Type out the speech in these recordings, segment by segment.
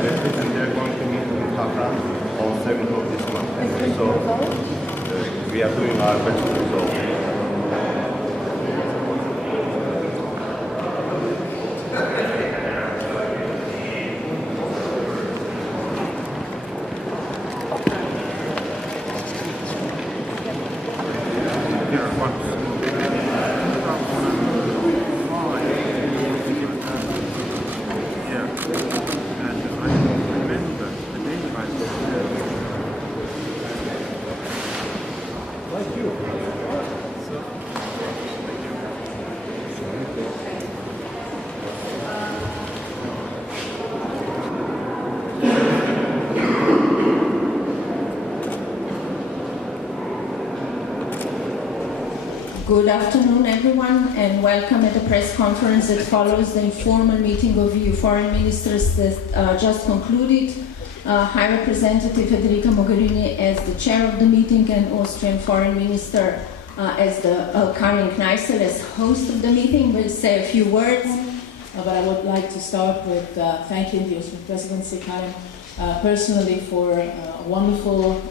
directly, and they are going to meet in Dhaka on 7th of this month. So we are doing our best to resolve. Good afternoon, everyone, and welcome at the press conference that follows the informal meeting of EU foreign ministers that just concluded. High Representative Federica Mogherini as the chair of the meeting and Austrian Foreign Minister as the Karin Kneißl as host of the meeting will say a few words. But I would like to start with thanking the Austrian presidency, Karin, personally for a wonderful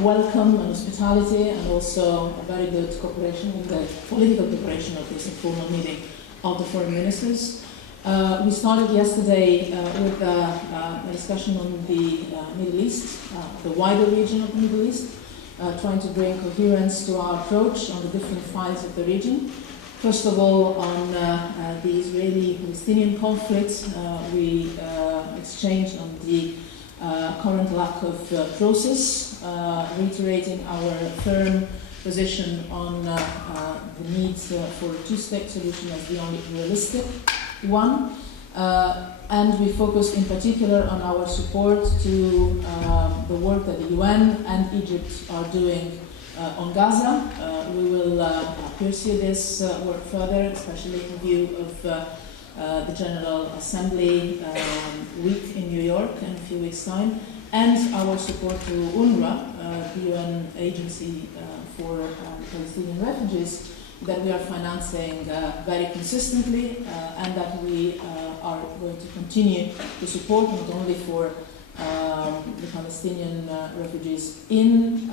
welcome and hospitality, and also a very good cooperation in the political preparation of this informal meeting of the foreign ministers. We started yesterday with a discussion on the Middle East, the wider region of the Middle East, trying to bring coherence to our approach on the different files of the region. First of all, on the Israeli-Palestinian conflict, we exchanged on the current lack of process, reiterating our firm position on the need for a two-state solution as the only realistic one. And we focused in particular on our support to the work that the UN and Egypt are doing on Gaza. We will pursue this work further, especially in view of the General Assembly week in New York in a few weeks' time, and our support to UNRWA, the UN agency for Palestinian refugees, that we are financing very consistently, and that we are going to continue to support not only for the Palestinian refugees in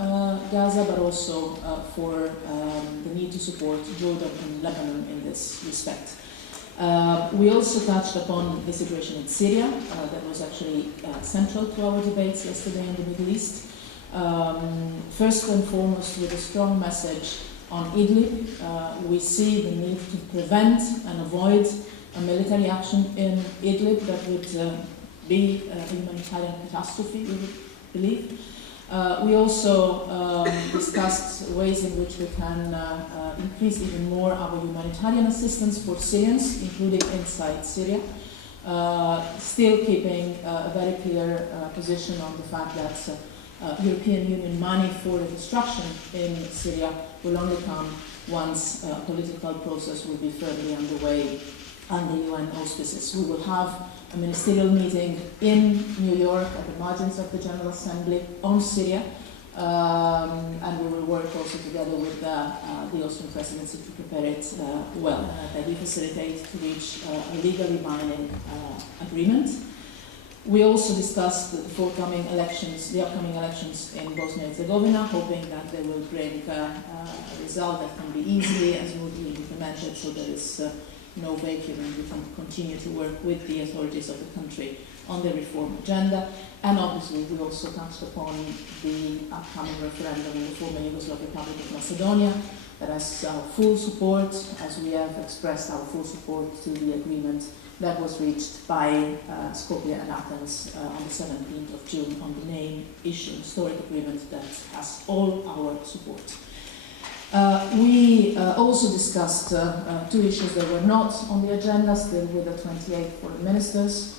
Gaza, but also for the need to support Jordan and Lebanon in this respect. We also touched upon the situation in Syria, that was actually central to our debates yesterday in the Middle East. First and foremost, with a strong message on Idlib. We see the need to prevent and avoid a military action in Idlib that would be a humanitarian catastrophe, we believe. We also discussed ways in which we can increase even more our humanitarian assistance for Syrians, including inside Syria, still keeping a very clear position on the fact that European Union money for reconstruction in Syria will only come once a political process will be firmly underway under UN auspices. We will have a ministerial meeting in New York at the margins of the General Assembly on Syria, and we will work also together with the Austrian presidency to prepare it well, that we facilitate to reach a legally binding agreement. We also discussed the forthcoming elections, the upcoming elections in Bosnia and Herzegovina, hoping that they will bring a result that can be easily and smoothly implemented, so there is no vacuum, and we can continue to work with the authorities of the country on the reform agenda. And obviously, we also touched upon the upcoming referendum in the former Yugoslav Republic of Macedonia, that has our full support, as we have expressed our full support to the agreement that was reached by Skopje and Athens on the 17th of June on the name issue, historic agreement that has all our support. We also discussed two issues that were not on the agenda, still with the 28 foreign ministers.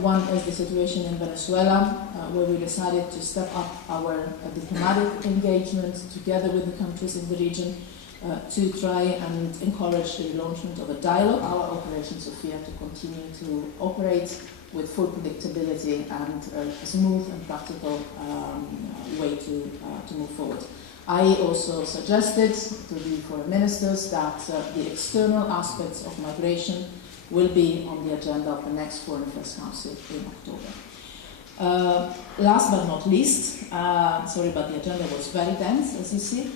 One is the situation in Venezuela, where we decided to step up our diplomatic engagement together with the countries in the region to try and encourage the relaunchment of a dialogue. Our Operation Sophia to continue to operate with full predictability and a smooth and practical way to move forward. I also suggested to the foreign ministers that the external aspects of migration will be on the agenda of the next Foreign Affairs Council in October. Last but not least, sorry, but the agenda was very dense, as you see.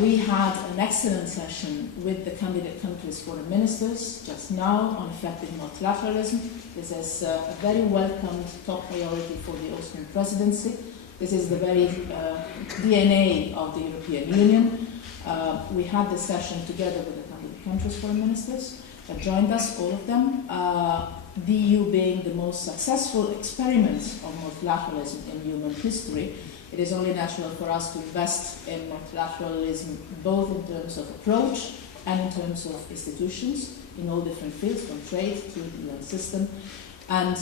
We had an excellent session with the candidate countries' foreign ministers just now on effective multilateralism. This is a very welcomed top priority for the Austrian presidency. This is the very DNA of the European Union. We had this session together with the candidate countries' foreign ministers that joined us, all of them. The EU being the most successful experiment of multilateralism in human history, it is only natural for us to invest in multilateralism both in terms of approach and in terms of institutions in all different fields, from trade to the UN system. And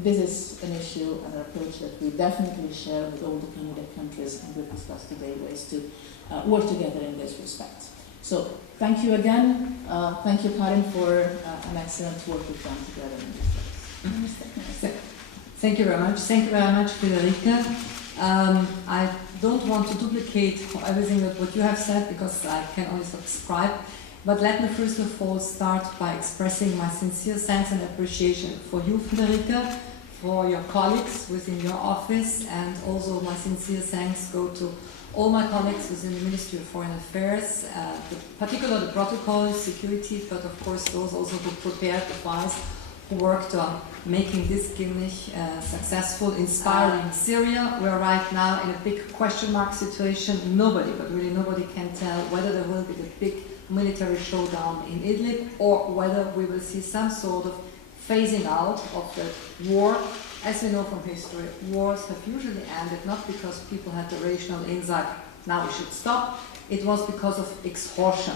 this is an issue and an approach that we definitely share with all the candidate countries, and we've discussed today ways to work together in this respect. So thank you again. Thank you, Karin, for an excellent work we've done together in this case. Thank you very much. Thank you very much, Federica. I don't want to duplicate everything that what you have said because I can only subscribe. But let me first of all start by expressing my sincere thanks and appreciation for you, Federica, for your colleagues within your office, and also my sincere thanks go to all my colleagues within the Ministry of Foreign Affairs, particularly the protocol, security, but of course those also who prepared the files, who worked on making this Gimnich successful, inspiring Syria. We're right now in a big question mark situation. Nobody, but really nobody can tell whether there will be the big military showdown in Idlib or whether we will see some sort of phasing out of the war. As we know from history, wars have usually ended not because people had the rational insight, now we should stop. It was because of exhaustion.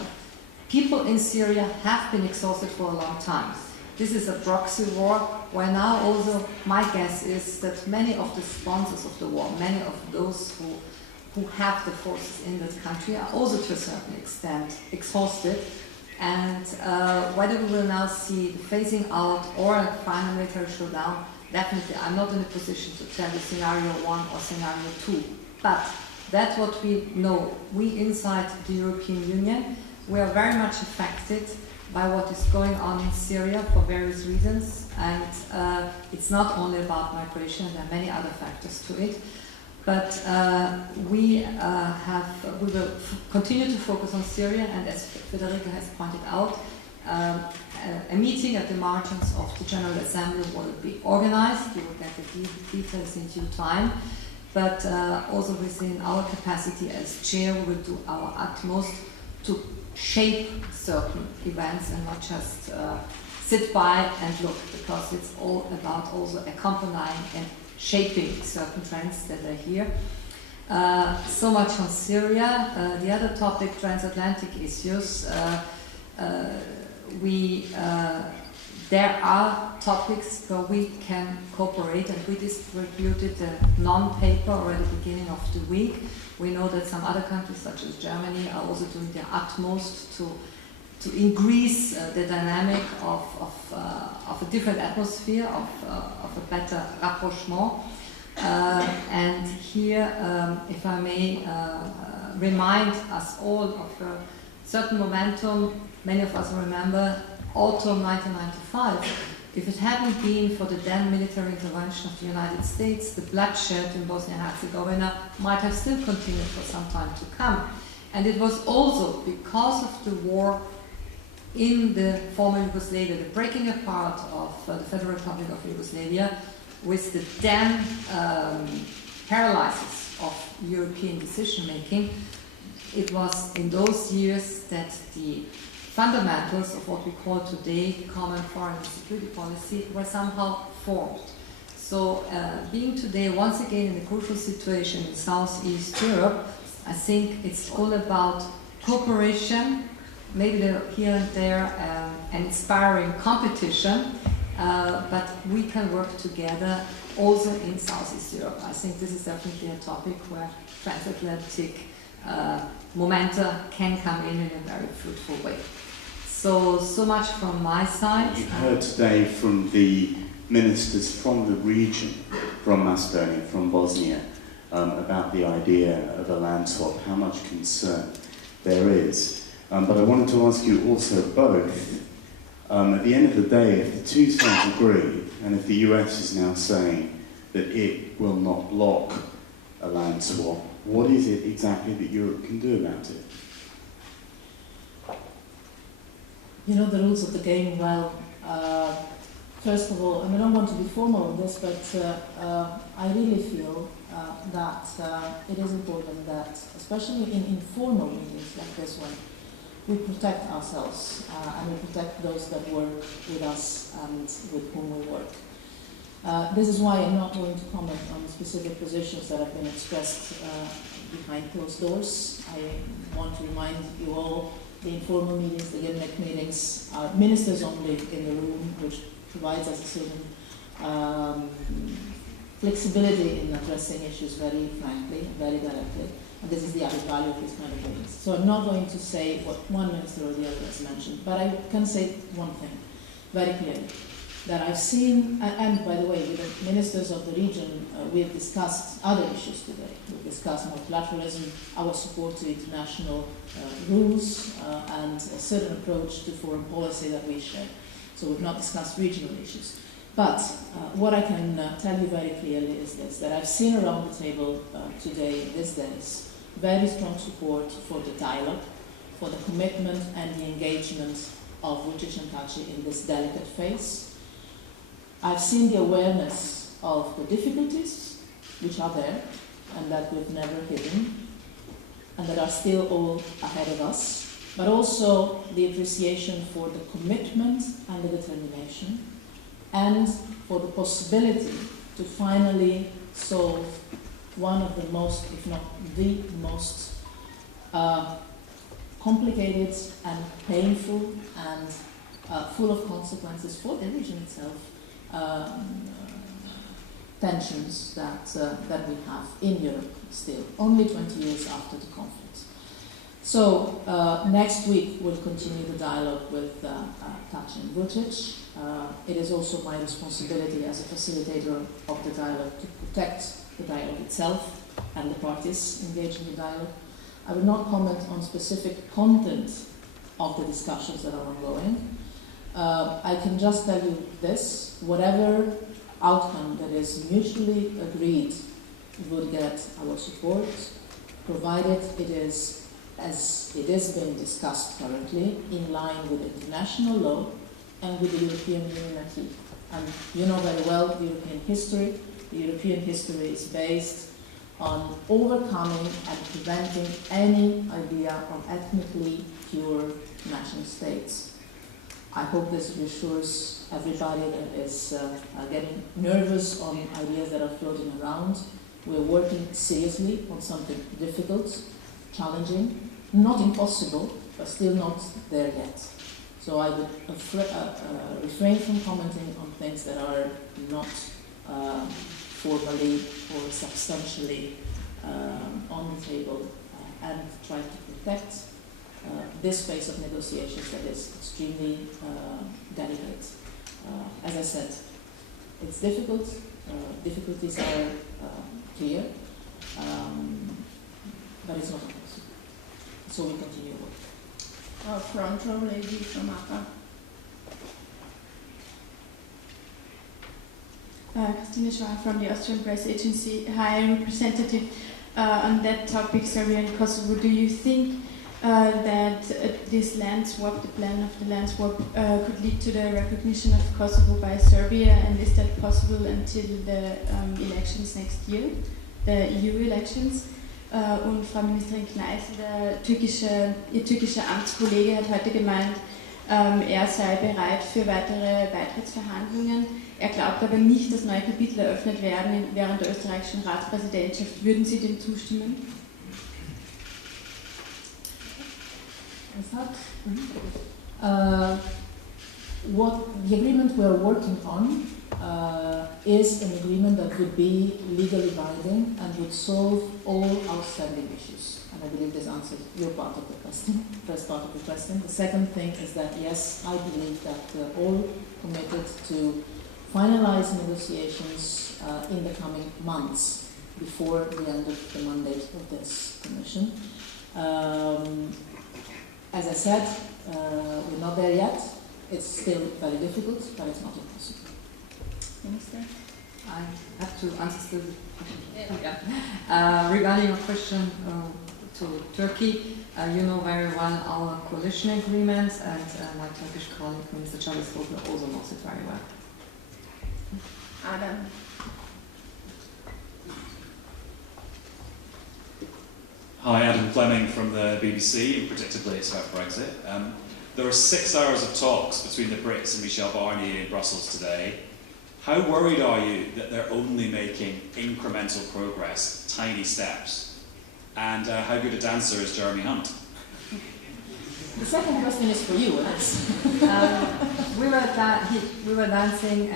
People in Syria have been exhausted for a long time. This is a proxy war, where now also my guess is that many of the sponsors of the war, many of those who have the forces in that country are also to a certain extent exhausted. And whether we will now see the phasing out or a final military showdown, definitely I'm not in a position to tell you scenario 1 or scenario 2. But that's what we know. We inside the European Union, we are very much affected by what is going on in Syria for various reasons, and it's not only about migration, there are many other factors to it, but we will continue to focus on Syria, and as Federica has pointed out, a meeting at the margins of the General Assembly will be organized. You will get the details in due time, but also within our capacity as chair, we will do our utmost to shape certain events and not just sit by and look, because it's all about also accompanying and shaping certain trends that are here. So much on Syria. The other topic, transatlantic issues. There are topics where we can cooperate, and we distributed a non-paper already at the beginning of the week. We know that some other countries, such as Germany, are also doing their utmost to increase the dynamic of a different atmosphere, of a better rapprochement. And here, if I may remind us all of a certain momentum, many of us remember autumn 1995. If it hadn't been for the then military intervention of the United States, the bloodshed in Bosnia and Herzegovina might have still continued for some time to come. And it was also because of the war in the former Yugoslavia, the breaking apart of the Federal Republic of Yugoslavia, with the then paralysis of European decision-making. It was in those years that the fundamentals of what we call today common foreign and security policy were somehow formed. So being today once again in a crucial situation in Southeast Europe, I think it's all about cooperation, maybe here and there an inspiring competition, but we can work together also in Southeast Europe. I think this is definitely a topic where transatlantic momenta can come in a very fruitful way. So much from my side. You've heard today from the ministers from the region, from Macedonia, from Bosnia, about the idea of a land swap, how much concern there is. But I wanted to ask you also both, At the end of the day, if the two sides agree, and if the US is now saying that it will not block a land swap, what is it exactly that Europe can do about it? You know the rules of the game well. First of all, and I don't want to be formal on this, but I really feel that it is important that, especially in informal meetings like this one, we protect ourselves and we protect those that work with us and with whom we work. This is why I'm not going to comment on specific positions that have been expressed behind closed doors. I want to remind you all the informal meetings, the gimmick meetings, are ministers only in the room, which provides us a certain flexibility in addressing issues very frankly, very directly. And this is the added value of these kind of meetings. So I'm not going to say what one minister or the other has mentioned, but I can say one thing very clearly. That I've seen, and by the way, with the ministers of the region, we've discussed other issues today. We've discussed multilateralism, our support to international rules, and a certain approach to foreign policy that we share. So we've not discussed regional issues. But what I can tell you very clearly is this, that I've seen around the table today, these days, very strong support for the dialogue, for the commitment and the engagement of Vučić and Tači in this delicate phase. I've seen the awareness of the difficulties, which are there, and that we've never hidden, and that are still all ahead of us, but also the appreciation for the commitment and the determination, and for the possibility to finally solve one of the most, if not the most, complicated and painful and full of consequences for the region itself, tensions that we have in Europe still, only 20 years after the conflict. So next week we'll continue the dialogue with Tači and Vučić. It is also my responsibility as a facilitator of the dialogue to protect the dialogue itself and the parties engaged in the dialogue. I will not comment on specific content of the discussions that are ongoing. I can just tell you this, whatever outcome that is mutually agreed would get our support, provided it is, as it is being discussed currently, in line with international law and with the European Union acquis. And you know very well the European history. The European history is based on overcoming and preventing any idea of ethnically pure national states. I hope this reassures everybody that is getting nervous on ideas that are floating around. We're working seriously on something difficult, challenging, not impossible, but still not there yet. So I would refrain from commenting on things that are not formally or substantially on the table, and try to protect this phase of negotiations that is extremely delicate. As I said, it's difficult, difficulties are clear, but it's not impossible. So we continue work. Front row lady from APA. Christina Schwab from the Austrian Press Agency. High Representative, on that topic, Serbia and Kosovo, do you think that this land swap, the plan of the land swap, could lead to the recognition of Kosovo by Serbia, and is that possible until the elections next year, the EU elections? Und Frau Ministerin Kneißl, ihr türkischer Amtskollege, hat heute gemeint, er sei bereit für weitere Beitrittsverhandlungen. Er glaubt aber nicht, dass neue Kapitel eröffnet werden während der österreichischen Ratspräsidentschaft. Würden Sie dem zustimmen? What the agreement we are working on is an agreement that would be legally binding and would solve all outstanding issues. And I believe this answers your part of the question, first part of the question. The second thing is that, yes, I believe that we're all committed to finalize negotiations in the coming months before the end of the mandate of this commission. As I said, we're not there yet. It's still very difficult, but it's not impossible. Minister? I have to answer still the question. Yeah. Regarding your question to Turkey, you know very well our coalition agreement, and my Turkish colleague, Minister Charles Vogler, also knows it very well. Adam? Hi, Adam Fleming from the BBC, and predictably it's about Brexit. There are 6 hours of talks between the Brits and Michel Barnier in Brussels today. How worried are you that they're only making incremental progress, tiny steps? And how good a dancer is Jeremy Hunt? The second question is for you, Alex. We were dancing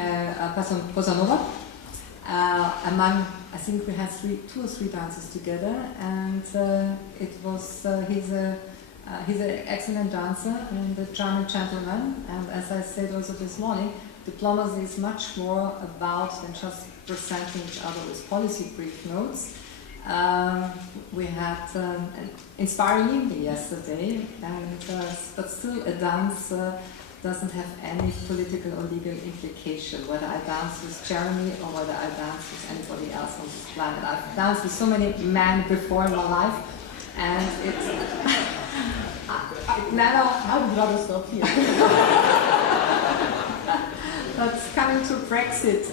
Bossa Nova among, I think we had 2 or 3 dances together, and it was he's an excellent dancer and a charming gentleman. And as I said also this morning, diplomacy is much more about than just presenting each other with policy brief notes. We had an inspiring evening yesterday, and but still a dance doesn't have any political or legal implication, whether I dance with Jeremy or whether I dance with anybody else on this planet. I've danced with so many men before in my life, and it's never. I would rather stop here. But coming to Brexit,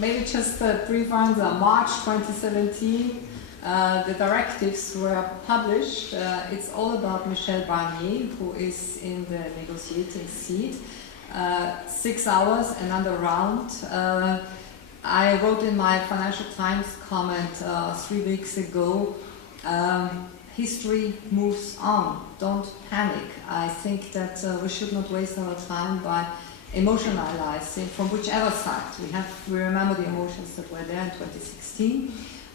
maybe just a brief answer. March 2017, the directives were published. It's all about Michel Barnier, who is in the negotiating seat. 6 hours, another round. I wrote in my Financial Times comment 3 weeks ago, history moves on, don't panic. I think that we should not waste our time by emotionalizing from whichever side. We remember the emotions that were there in 2016,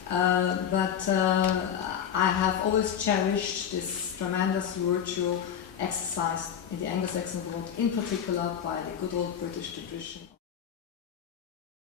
but I have always cherished this tremendous virtue exercised in the Anglo-Saxon world, in particular by the good old British tradition.